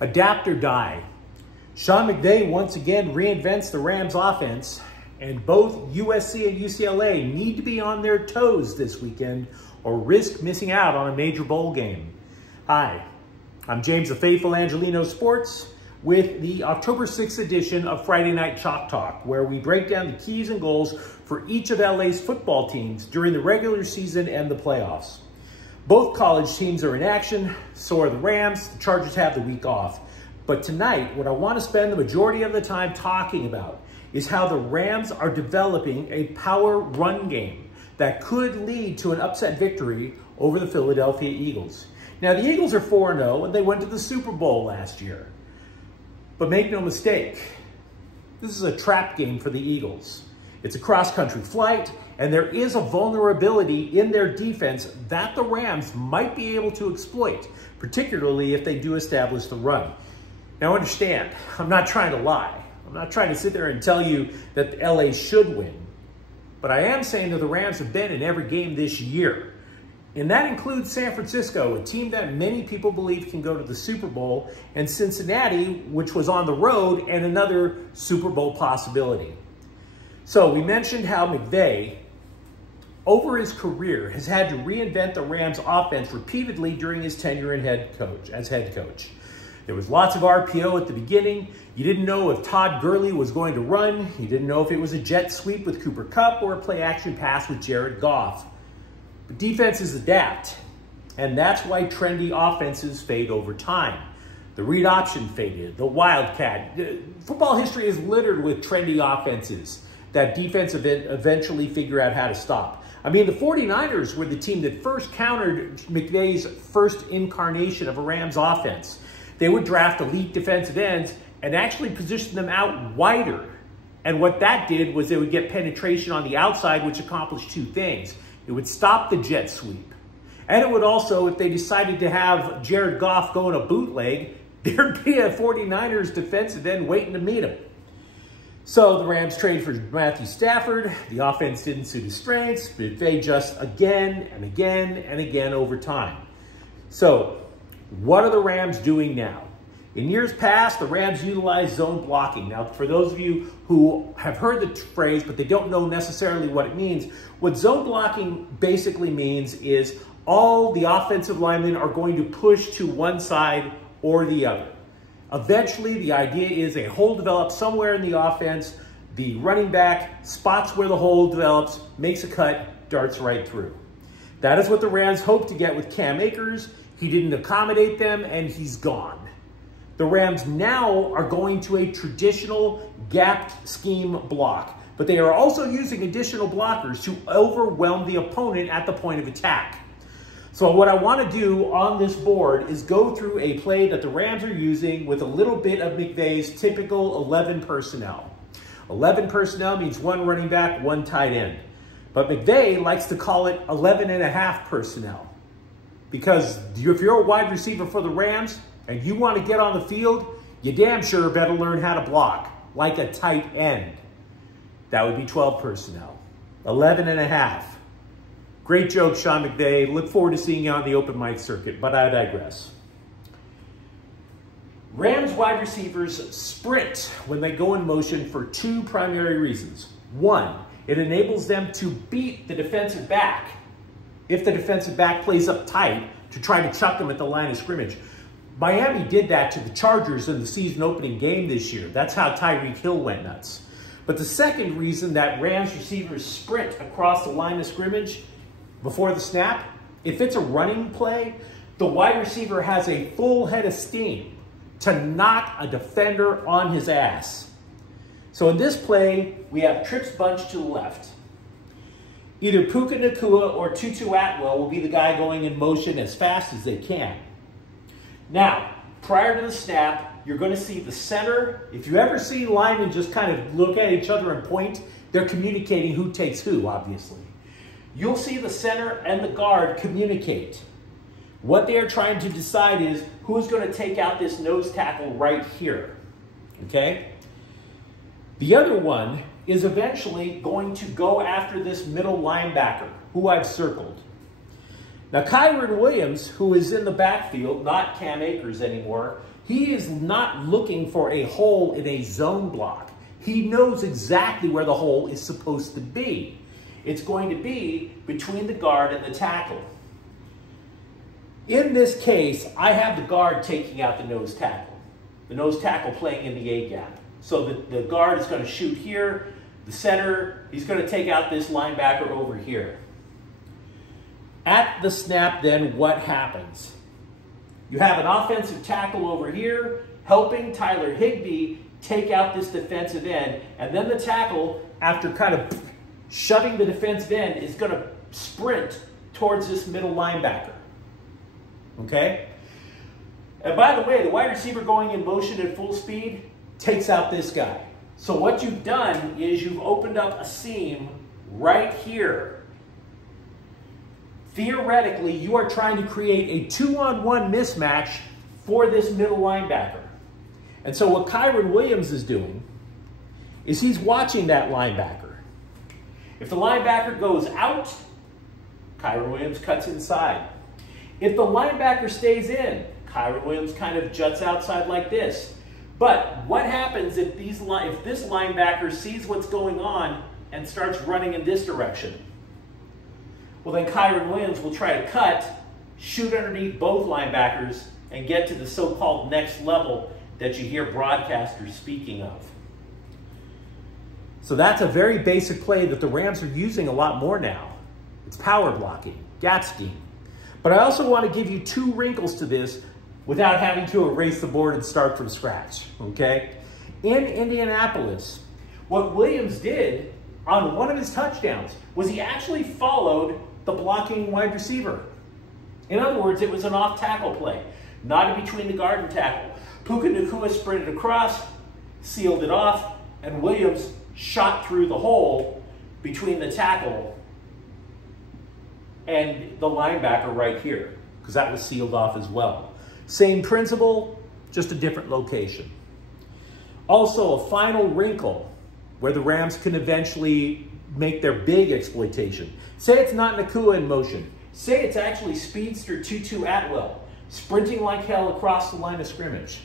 Adapt or die. Sean McVay once again reinvents the Rams offense, and both USC and UCLA need to be on their toes this weekend or risk missing out on a major bowl game. Hi, I'm James the Faithful Angelino Sports with the October 6th edition of Friday Night Chalk Talk, where we break down the keys and goals for each of LA's football teams during the regular season and the playoffs. Both college teams are in action, so are the Rams. The Chargers have the week off. But tonight, what I want to spend the majority of the time talking about is how the Rams are developing a power run game that could lead to an upset victory over the Philadelphia Eagles. Now, the Eagles are 4-0, and they went to the Super Bowl last year. But make no mistake, this is a trap game for the Eagles. It's a cross-country flight, and there is a vulnerability in their defense that the Rams might be able to exploit, particularly if they do establish the run. Now understand, I'm not trying to lie. I'm not trying to sit there and tell you that LA should win. But I am saying that the Rams have been in every game this year. And that includes San Francisco, a team that many people believe can go to the Super Bowl, and Cincinnati, which was on the road, and another Super Bowl possibility. So we mentioned how McVay, over his career, has had to reinvent the Rams offense repeatedly during his tenure as head coach. There was lots of RPO at the beginning. You didn't know if Todd Gurley was going to run. You didn't know if it was a jet sweep with Cooper Kupp or a play-action pass with Jared Goff. But defenses adapt, and that's why trendy offenses fade over time. The read option faded, the wildcat. Football history is littered with trendy offenses that defense eventually figure out how to stop. I mean, the 49ers were the team that first countered McVay's first incarnation of a Rams offense. They would draft elite defensive ends and actually position them out wider. And what that did was they would get penetration on the outside, which accomplished two things. It would stop the jet sweep. And it would also, if they decided to have Jared Goff go in a bootleg, there'd be a 49ers defensive end waiting to meet him. So the Rams traded for Matthew Stafford. The offense didn't suit his strengths, but they just again and again and again over time. So what are the Rams doing now? In years past, the Rams utilized zone blocking. Now, for those of you who have heard the phrase, but they don't know necessarily what it means, what zone blocking basically means is all the offensive linemen are going to push to one side or the other. Eventually, the idea is a hole develops somewhere in the offense. The running back spots where the hole develops, makes a cut, darts right through. That is what the Rams hope to get with Cam Akers. He didn't accommodate them, and he's gone. The Rams now are going to a traditional gapped scheme block, but they are also using additional blockers to overwhelm the opponent at the point of attack. So what I want to do on this board is go through a play that the Rams are using with a little bit of McVay's typical 11 personnel. 11 personnel means one running back, one tight end. But McVay likes to call it 11.5 personnel. Because if you're a wide receiver for the Rams and you want to get on the field, you damn sure better learn how to block like a tight end. That would be 12 personnel. 11.5. Great joke, Sean McVay. Look forward to seeing you on the open mic circuit, but I digress. Rams wide receivers sprint when they go in motion for two primary reasons. One, it enables them to beat the defensive back if the defensive back plays up tight to try to chuck them at the line of scrimmage. Miami did that to the Chargers in the season opening game this year. That's how Tyreek Hill went nuts. But the second reason that Rams receivers sprint across the line of scrimmage before the snap, if it's a running play, the wide receiver has a full head of steam to knock a defender on his ass. So in this play, we have trips bunch to the left. Either Puka Nacua or Tutu Atwell will be the guy going in motion as fast as they can. Now, prior to the snap, you're going to see the center. If you ever see linemen just kind of look at each other and point, they're communicating who takes who, obviously. You'll see the center and the guard communicate. What they are trying to decide is who's going to take out this nose tackle right here, okay? The other one is eventually going to go after this middle linebacker, who I've circled. Now, Kyren Williams, who is in the backfield, not Cam Akers anymore, He is not looking for a hole in a zone block. He knows exactly where the hole is supposed to be. It's going to be between the guard and the tackle. In this case, I have the guard taking out the nose tackle. The nose tackle playing in the A-gap. So the guard is going to shoot here. The center, he's going to take out this linebacker over here. At the snap, then, what happens? You have an offensive tackle over here helping Tyler Higbee take out this defensive end. And then the tackle, after kind of shoving the defensive end, is going to sprint towards this middle linebacker. Okay? And by the way, the wide receiver going in motion at full speed takes out this guy. So what you've done is you've opened up a seam right here. Theoretically, you are trying to create a 2-on-1 mismatch for this middle linebacker. And so what Kyren Williams is doing is he's watching that linebacker. If the linebacker goes out, Kyren Williams cuts inside. If the linebacker stays in, Kyren Williams kind of juts outside like this. But what happens if this linebacker sees what's going on and starts running in this direction? Well, then Kyren Williams will try to cut, shoot underneath both linebackers, and get to the so-called next level that you hear broadcasters speaking of. So that's a very basic play that the Rams are using a lot more now. It's power blocking, gap scheme. But I also want to give you two wrinkles to this without having to erase the board and start from scratch, okay? In Indianapolis, what Williams did on one of his touchdowns was he actually followed the blocking wide receiver. In other words, it was an off-tackle play, not in between the guard and tackle. Puka Nacua sprinted across, sealed it off, and Williams shot through the hole between the tackle and the linebacker right here, because that was sealed off as well. Same principle, just a different location. Also, a final wrinkle where the Rams can eventually make their big exploitation. Say it's not Nacua in motion. Say it's actually speedster Tutu Atwell, sprinting like hell across the line of scrimmage.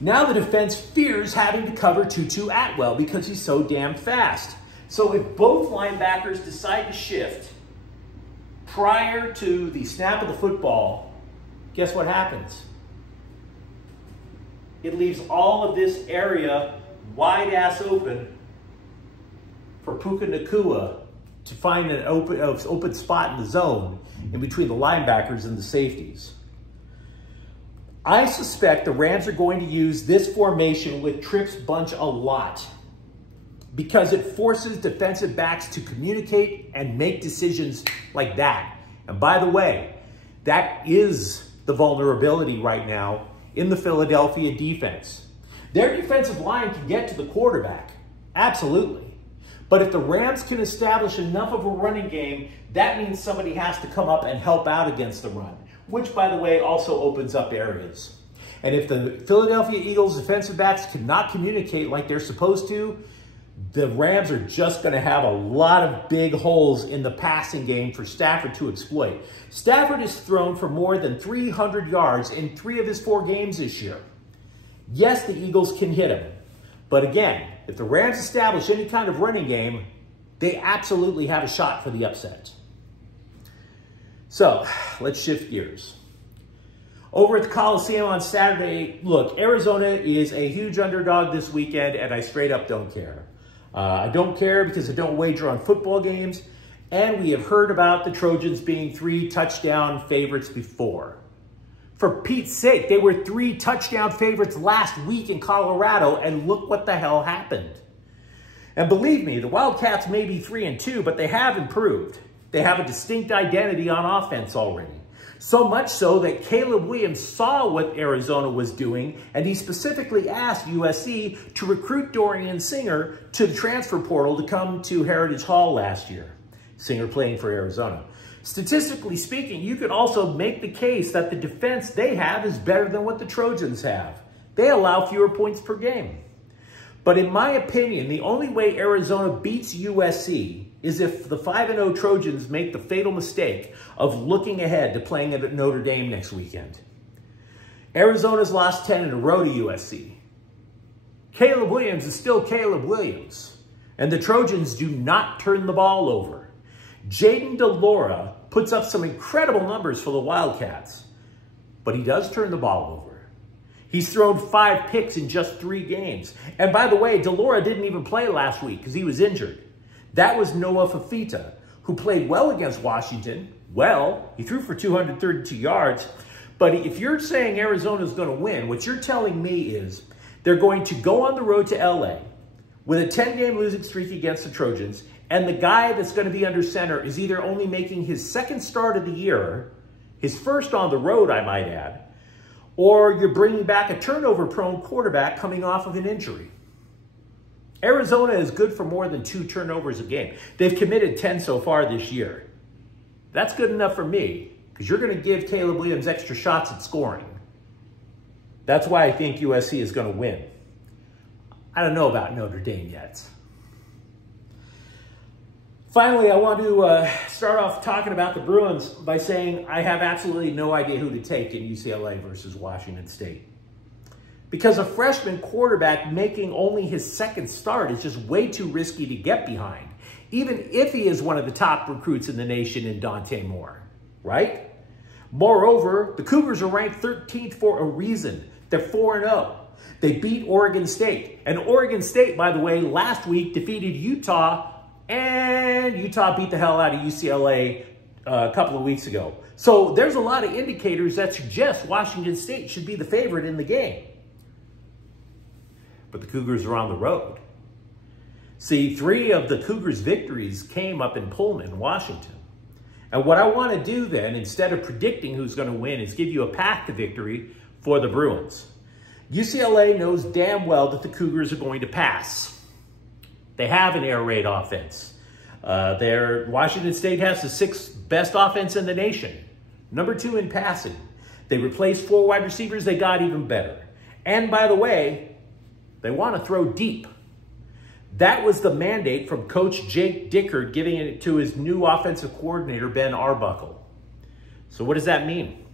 Now the defense fears having to cover Tutu Atwell because he's so damn fast. So if both linebackers decide to shift prior to the snap of the football, guess what happens? It leaves all of this area wide ass open for Puka Nacua to find an open spot in the zone in between the linebackers and the safeties. I suspect the Rams are going to use this formation with trips bunch a lot because it forces defensive backs to communicate and make decisions like that. And by the way, that is the vulnerability right now in the Philadelphia defense. Their defensive line can get to the quarterback, absolutely. But if the Rams can establish enough of a running game, that means somebody has to come up and help out against the run, which, by the way, also opens up areas. And if the Philadelphia Eagles defensive backs cannot communicate like they're supposed to, the Rams are just going to have a lot of big holes in the passing game for Stafford to exploit. Stafford has thrown for more than 300 yards in 3 of his 4 games this year. Yes, the Eagles can hit him. But again, if the Rams establish any kind of running game, they absolutely have a shot for the upset. So, let's shift gears. Over at the Coliseum on Saturday, look, Arizona is a huge underdog this weekend, and I straight up don't care. I don't care because I don't wager on football games, and we have heard about the Trojans being 3-touchdown favorites before. For Pete's sake, they were 3-touchdown favorites last week in Colorado, and look what the hell happened. And believe me, the Wildcats may be 3-2, but they have improved. They have a distinct identity on offense already. So much so that Caleb Williams saw what Arizona was doing, and he specifically asked USC to recruit Dorian Singer to the transfer portal to come to Heritage Hall last year. Singer playing for Arizona. Statistically speaking, you could also make the case that the defense they have is better than what the Trojans have. They allow fewer points per game. But in my opinion, the only way Arizona beats USC is if the 5-0 Trojans make the fatal mistake of looking ahead to playing at Notre Dame next weekend. Arizona's lost 10 in a row to USC. Caleb Williams is still Caleb Williams, and the Trojans do not turn the ball over. Jayden de Laura puts up some incredible numbers for the Wildcats, but he does turn the ball over. He's thrown 5 picks in just 3 games. And by the way, de Laura didn't even play last week because he was injured. That was Noah Fafita, who played well against Washington. Well, he threw for 232 yards. But if you're saying Arizona's going to win, what you're telling me is they're going to go on the road to LA with a 10-game losing streak against the Trojans, and the guy that's going to be under center is either only making his 2nd start of the year, his 1st on the road, I might add, or you're bringing back a turnover-prone quarterback coming off of an injury. Arizona is good for more than 2 turnovers a game. They've committed 10 so far this year. That's good enough for me, because you're going to give Caleb Williams extra shots at scoring. That's why I think USC is going to win. I don't know about Notre Dame yet. Finally, I want to start off talking about the Bruins by saying I have absolutely no idea who to take in UCLA versus Washington State. Because a freshman quarterback making only his 2nd start is just way too risky to get behind, even if he is one of the top recruits in the nation in Dante Moore, right? Moreover, the Cougars are ranked 13th for a reason. They're 4-0. They beat Oregon State. And Oregon State, by the way, last week defeated Utah, and Utah beat the hell out of UCLA a couple of weeks ago. So there's a lot of indicators that suggest Washington State should be the favorite in the game. But the Cougars are on the road. See, 3 of the Cougars' victories came up in Pullman, Washington. And what I want to do then, instead of predicting who's going to win, is give you a path to victory for the Bruins. UCLA knows damn well that the Cougars are going to pass. They have an air raid offense. Washington State has the 6th best offense in the nation. Number 2 in passing. They replaced 4 wide receivers. They got even better. And by the way, they want to throw deep. That was the mandate from Coach Jake Dickert giving it to his new offensive coordinator, Ben Arbuckle. So what does that mean?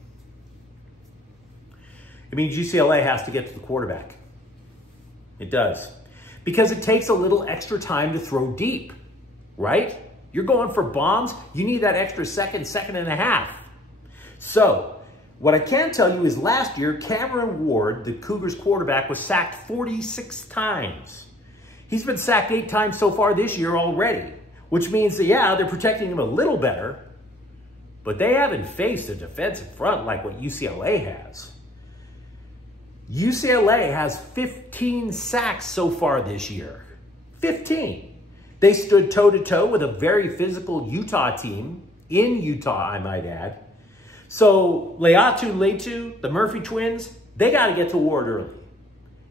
It means UCLA has to get to the quarterback. It does. Because it takes a little extra time to throw deep, right? You're going for bombs. You need that extra second and a half. So what I can tell you is last year, Cameron Ward, the Cougars quarterback, was sacked 46 times. He's been sacked 8 times so far this year already, which means that, yeah, they're protecting him a little better, but they haven't faced a defensive front like what UCLA has. UCLA has 15 sacks so far this year. 15. They stood toe-to-toe with a very physical Utah team, in Utah, I might add. So Laiatu Latu, the Murphy twins, they got to get to Ward early.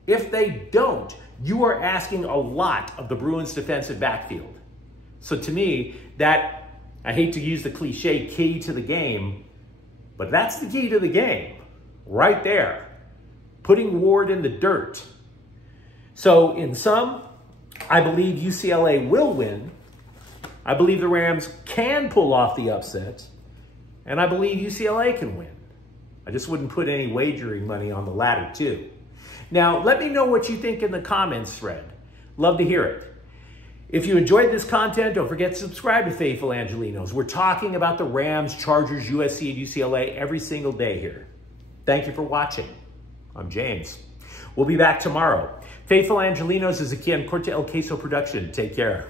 If they don't, you are asking a lot of the Bruins defensive backfield. So to me, that, I hate to use the cliche key to the game, but that's the key to the game, right there. Putting Ward in the dirt. So in sum, I believe UCLA will win. I believe the Rams can pull off the upset. And I believe UCLA can win. I just wouldn't put any wagering money on the latter two. Now, let me know what you think in the comments thread. Love to hear it. If you enjoyed this content, don't forget to subscribe to Faithful Angelenos. We're talking about the Rams, Chargers, USC, and UCLA every single day here. Thank you for watching. I'm James. We'll be back tomorrow. Faithful Angelenos is a Quian Corte El Queso production. Take care.